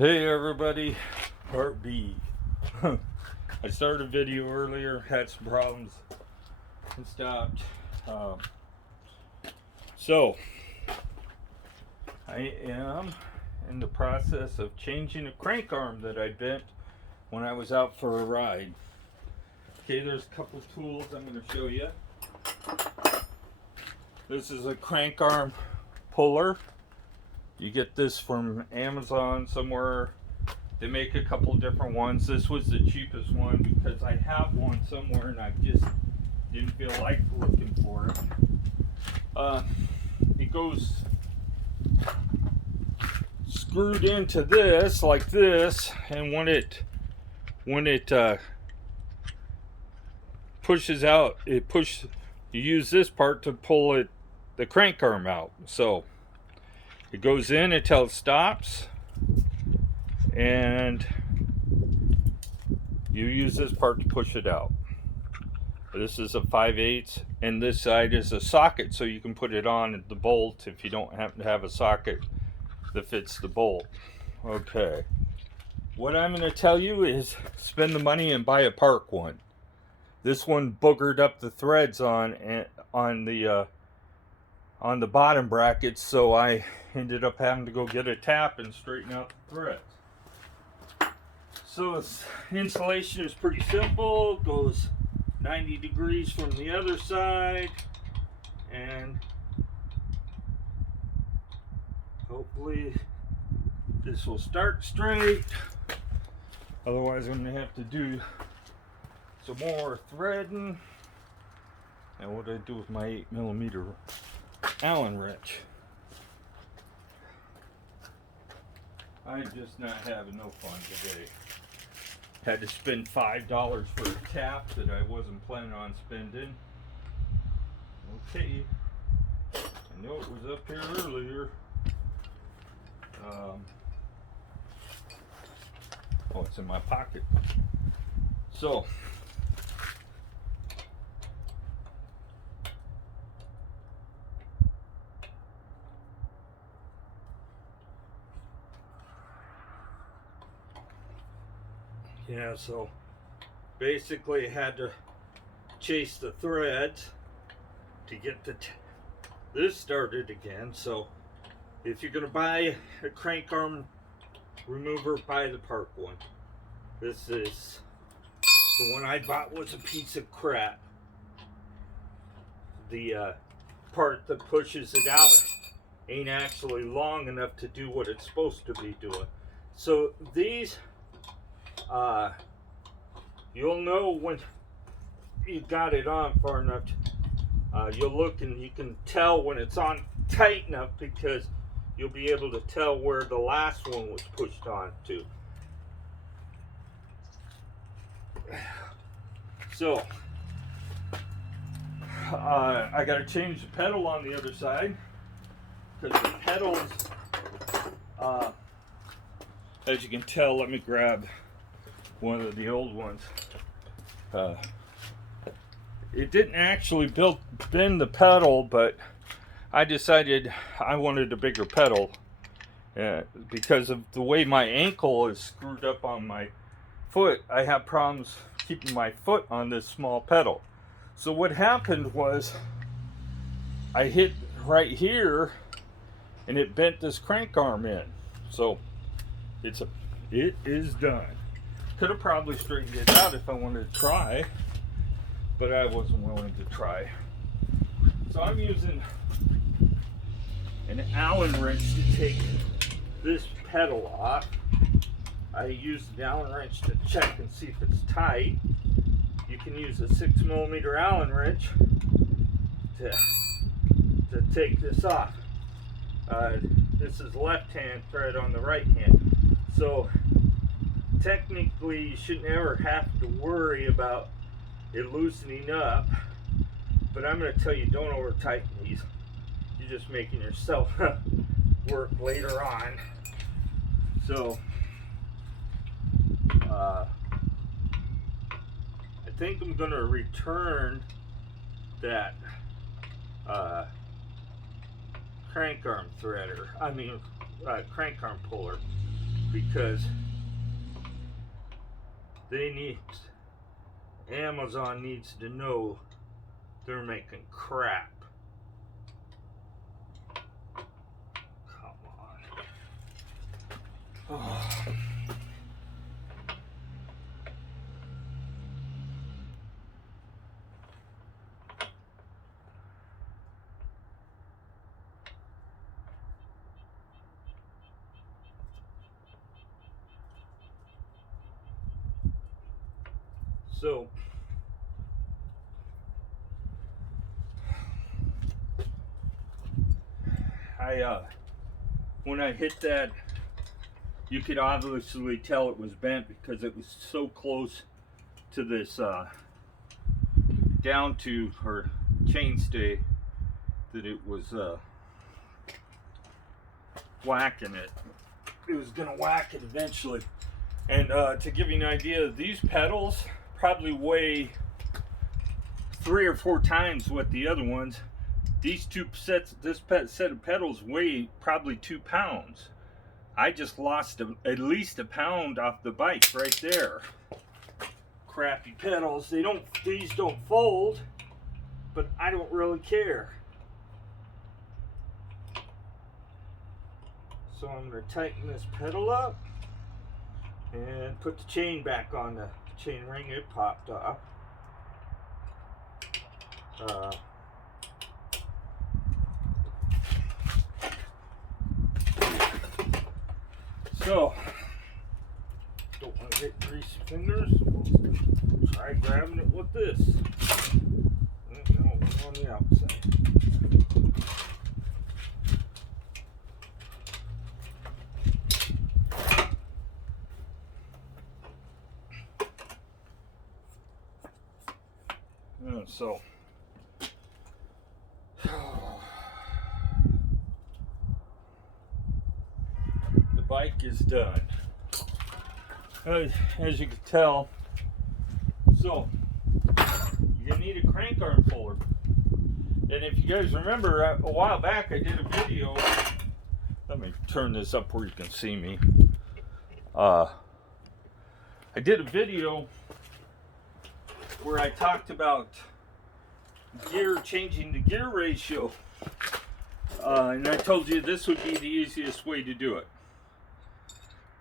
Hey everybody, part B. I started a video earlier, had some problems and stopped. So, I am in the process of changing a crank arm that I bent when I was out for a ride. Okay, there's a couple tools I'm going to show you. This is a crank arm puller. You get this from Amazon somewhere. They make a couple different ones. This was the cheapest one because I have one somewhere and I just didn't feel like looking for it. It goes screwed into this like this, and when it pushes out, you use this part to pull the crank arm out. So it goes in until it stops, and you use this part to push it out. This is a 5/8, and this side is a socket, so you can put it on the bolt if you don't happen to have a socket that fits the bolt. Okay, what I'm going to tell you is spend the money and buy a Park one. This one boogered up the threads on the bottom brackets, so I ended up having to go get a tap and straighten out the threads. So its installation is pretty simple. Goes 90 degrees from the other side, and hopefully this will start straight. Otherwise I'm going to have to do some more threading. And what do I do with my 8mm Allen wrench? I'm just not having no fun today. Had to spend $5 for a tap that I wasn't planning on spending. Okay, I know it was up here earlier. Oh, it's in my pocket. So, yeah, so basically I had to chase the threads to get this started again. So if you're going to buy a crank arm remover, buy the Park one. This is the one I bought, was a piece of crap. The part that pushes it out ain't actually long enough to do what it's supposed to be doing. So these you'll know when you got it on far enough. You'll look and you can tell when it's on tight enough, because you'll be able to tell where the last one was pushed on to. So I got to change the pedal on the other side, because the pedals, as you can tell, let me grab one of the old ones. It didn't actually bend the pedal, but I decided I wanted a bigger pedal because of the way my ankle is screwed up on my foot. I have problems keeping my foot on this small pedal. So what happened was I hit right here and it bent this crank arm in. So it is done. Could have probably straightened it out if I wanted to try, but I wasn't willing to try. So I'm using an Allen wrench to take this pedal off. I use the Allen wrench to check and see if it's tight. You can use a 6mm Allen wrench to take this off. This is left hand thread on the right hand. So technically you shouldn't ever have to worry about it loosening up, but I'm going to tell you, don't over tighten these. You're just making yourself work later on. So I think I'm going to return that crank arm puller, because Amazon needs to know they're making crap. Come on. Oh. So when I hit that, you could obviously tell it was bent because it was so close to this down to her chainstay that it was whacking it. It was gonna whack it eventually. And to give you an idea, these pedals probably weigh 3 or 4 times what the other ones. These two sets, this set of pedals weigh probably 2 pounds. I just lost at least a pound off the bike right there. Crappy pedals. These don't fold, but I don't really care. So I'm going to tighten this pedal up and put the chain back on the chain ring. It popped off. So, don't want to get greasy fingers. We'll try grabbing it with this. No, on the outside. So, the bike is done. As you can tell, so you need a crank arm puller. And if you guys remember, a while back I did a video. Let me turn this up where you can see me. I did a video where I talked about changing the gear ratio, and I told you this would be the easiest way to do it.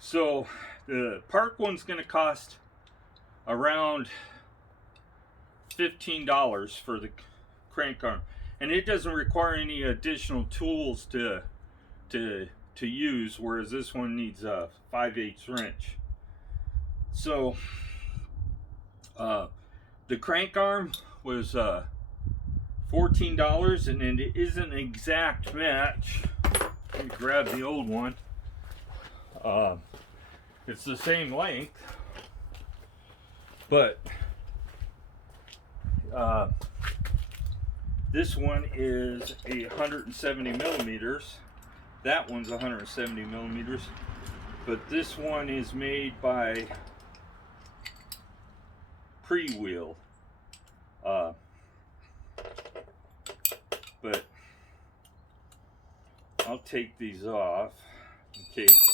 So the park one's going to cost around $15 for the crank arm, and it doesn't require any additional tools to use, whereas this one needs a 5/8 wrench. So the crank arm was $14, and it isn't an exact match. Let me grab the old one. It's the same length, but this one is 170 millimeters. That one's 170 millimeters, but this one is made by Pre-Wheel. But I'll take these off in case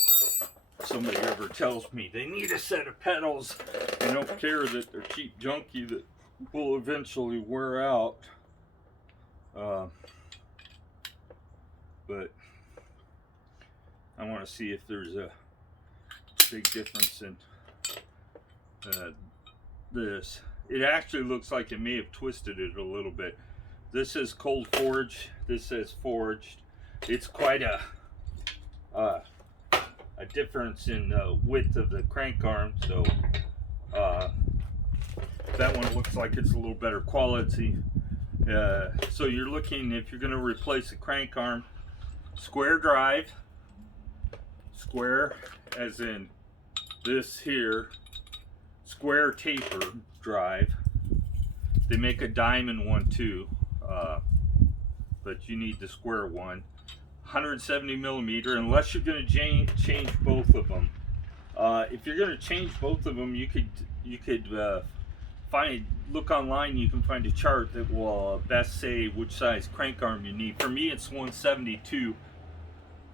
somebody ever tells me they need a set of pedals and don't care that they're cheap junky that will eventually wear out. But I want to see if there's a big difference in this. It actually looks like it may have twisted it a little bit. This is cold forged. This says forged. It's quite a difference in the width of the crank arm. So that one looks like it's a little better quality. So you're looking, if you're going to replace a crank arm, square drive, square as in this here, square taper drive. They make a diamond one too, but you need the square one. 170 millimeter, unless you're going to change both of them. If you're going to change both of them, you could look online. You can find a chart that will best say which size crank arm you need. For me, it's 172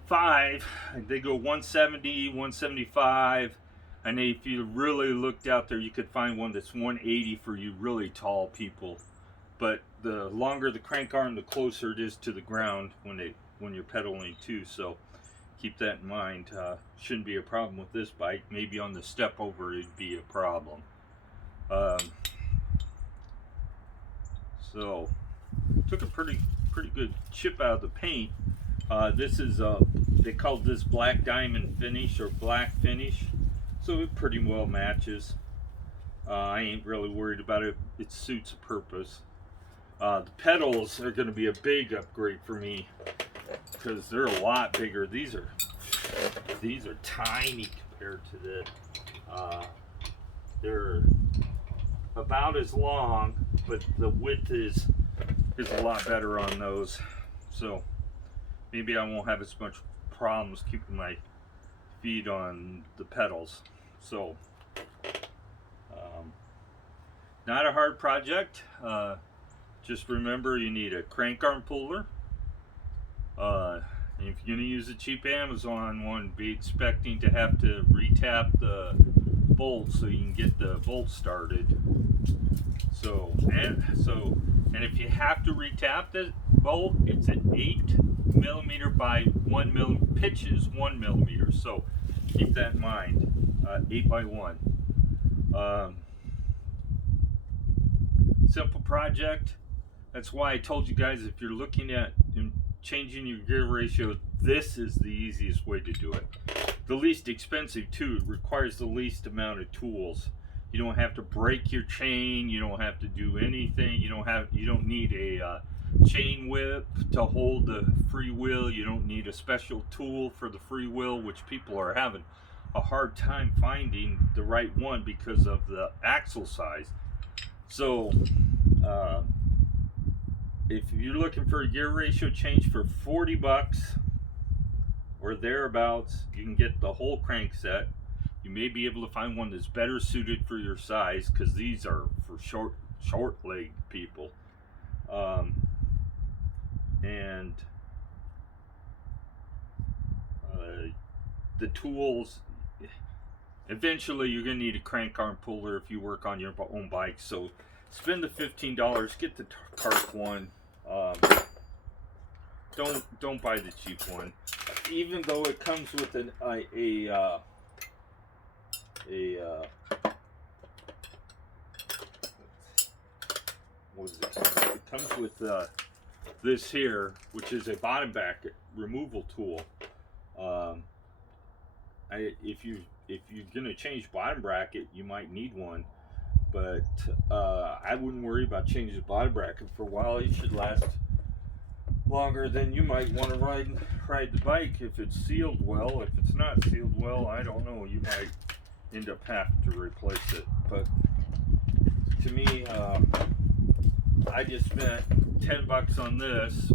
5, they go 170, 175. And if you really looked out there, you could find one that's 180 for you really tall people. But the longer the crank arm, the closer it is to the ground when you're pedaling too. So keep that in mind. Shouldn't be a problem with this bike. Maybe on the step over it'd be a problem. So took a pretty good chip out of the paint. This is they called this black diamond finish or black finish, so it pretty well matches. I ain't really worried about it. It suits a purpose. The pedals are going to be a big upgrade for me because they're a lot bigger. These are tiny compared to this. They're about as long, but the width is a lot better on those. So maybe I won't have as much problems keeping my feet on the pedals. So not a hard project. Just remember, you need a crank arm puller. If you're going to use a cheap Amazon one, be expecting to have to retap the bolt so you can get the bolt started. And if you have to retap the bolt, it's an 8mm by 1mm, pitches 1mm. So keep that in mind. 8 by 1. Simple project. That's why I told you guys, if you're looking at changing your gear ratio, this is the easiest way to do it. The least expensive too. It requires the least amount of tools. You don't have to break your chain. You don't have to do anything. You don't need a chain whip to hold the free wheel. You don't need a special tool for the free wheel, which people are having a hard time finding the right one because of the axle size. So if you're looking for a gear ratio change for 40 bucks or thereabouts, you can get the whole crank set. You may be able to find one that's better suited for your size, because these are for short-legged people. The tools, eventually you're going to need a crank arm puller if you work on your own bike. So spend the $15, get the Tark one. Don't buy the cheap one, even though it comes with what is it? It comes with this here, which is a bottom back removal tool. If you're gonna change bottom bracket, you might need one, but I wouldn't worry about changing the bottom bracket for a while. It should last longer than you might want to ride the bike if it's sealed well. If it's not sealed well, I don't know, you might end up having to replace it. But to me, I just spent 10 bucks on this,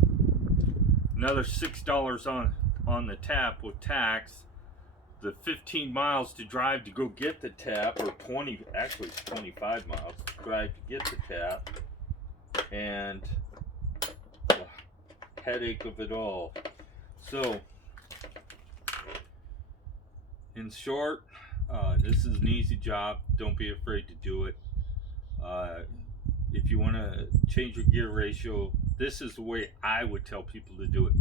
another $6 on the tap with tax, the 15 miles to drive to go get the tap, or 20, actually it's 25 miles to drive to get the tap, and the headache of it all. So in short, this is an easy job. Don't be afraid to do it. If you want to change your gear ratio, this is the way I would tell people to do it.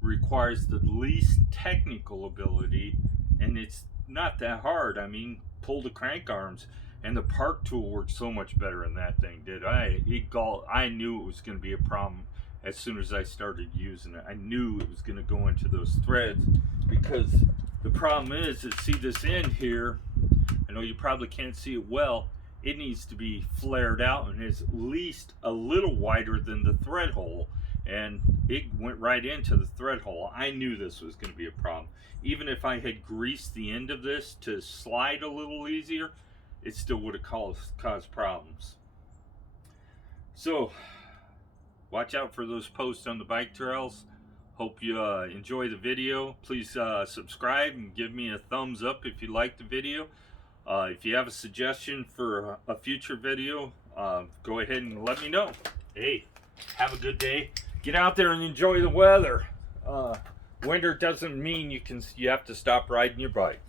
Requires the least technical ability, and it's not that hard. I mean, pull the crank arms, and the park tool works so much better in that thing. I knew it was going to be a problem as soon as I started using it. I knew it was going to go into those threads, because the problem is see this end here, I know you probably can't see it well, it needs to be flared out and is at least a little wider than the thread hole, and it went right into the thread hole. I knew this was going to be a problem. Even if I had greased the end of this to slide a little easier, it still would have caused problems. So watch out for those posts on the bike trails. Hope you enjoy the video. Please subscribe and give me a thumbs up if you like the video. If you have a suggestion for a future video, go ahead and let me know. Hey, have a good day. Get out there and enjoy the weather. winter doesn't mean you have to stop riding your bike.